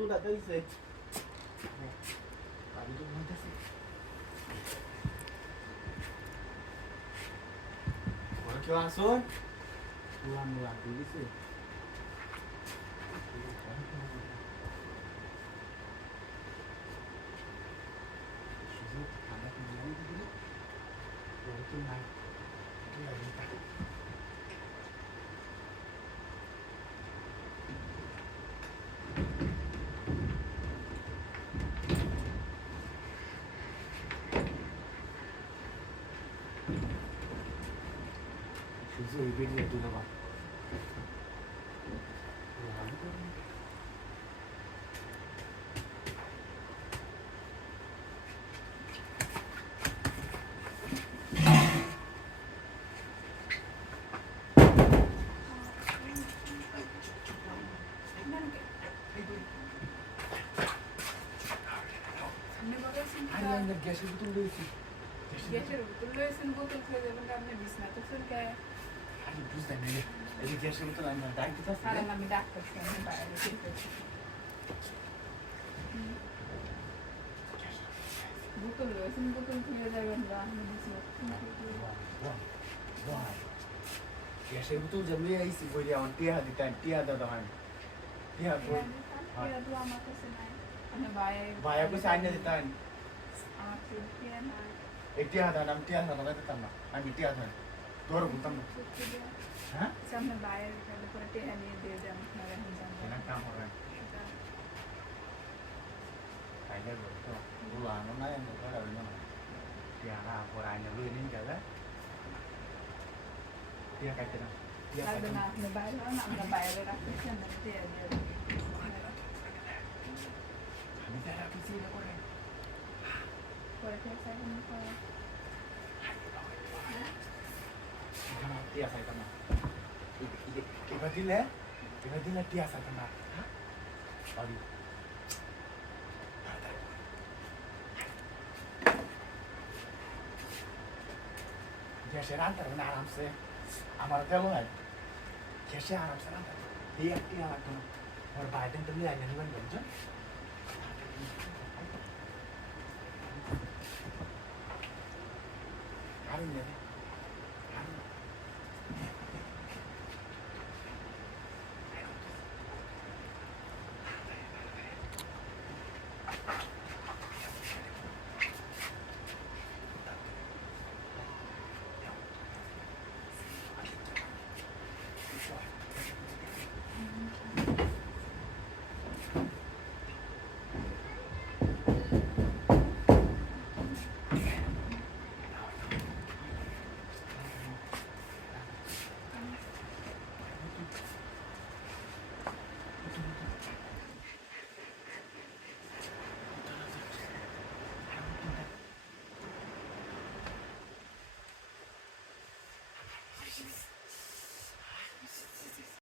বোতলটা দিছে আমি তো বলতেছি ওরা কেউ আসুন উলান উলান দিছে সুযোগ ঠান্ডা কিনে দিলে ওরা কেউ নাই ঠিক আছে সুযোগ বেরিয়ে তুলে বা গ্যাসের বোতল রয়েছে গ্যাসের বোতল রয়েছেন বোতল খেয়ে যাবেন আপনি বিছনাতে চলকে আমি বুঝতে নাই এই যে গ্যাসের বোতল আমি ডাক দিতে আর আমি ডাক্তার সামনে বাইরে বোতল রয়েছেন বোতল খেয়ে যাবেন বা আপনি গ্যাসের বোতল জমিয়ে আইসি বইরে আমার টিয়া দিতেন টিয়া দাদা হয় টিয়া বই আমার কাছে নাই আমি বাইরে ভাইয়া কইছে আইনা দিতেন আমার টিয়া নাই এই টিয়া দাদা আমি টিয়া দাদা দিতাম না আমি টিয়া দাদা তোর বলতাম না হ্যাঁ সামনে বাইরে গেলে পরে টিয়া নিয়ে দিয়ে যান কেনা কাম হবে আইনা বলতো বুলানো না আমি ঘরে আইনা না টিয়া না পরে আইনা লই নিন যাবে টিয়া কাটতে না টিয়া লাগবে কাটতে না না আপনি বাইরে হন আমরা বাইরে রাখতেছি আমরা টিয়া দিয়ে আমি তারা কিছু না করে পরে খেয়ে থাকবেন পরে টিয়া খাইতাম না এবার দিলে টিয়া খাইতাম না সরি গ্যাসে রান্না হবে না আরামসে আমার তেল হয় গ্যাসে আরামসে রান্না টিয়া টিয়া লাগতো না ওর বাইরে তো নিয়ে আইনা নিবেন বলছো আরো নেবে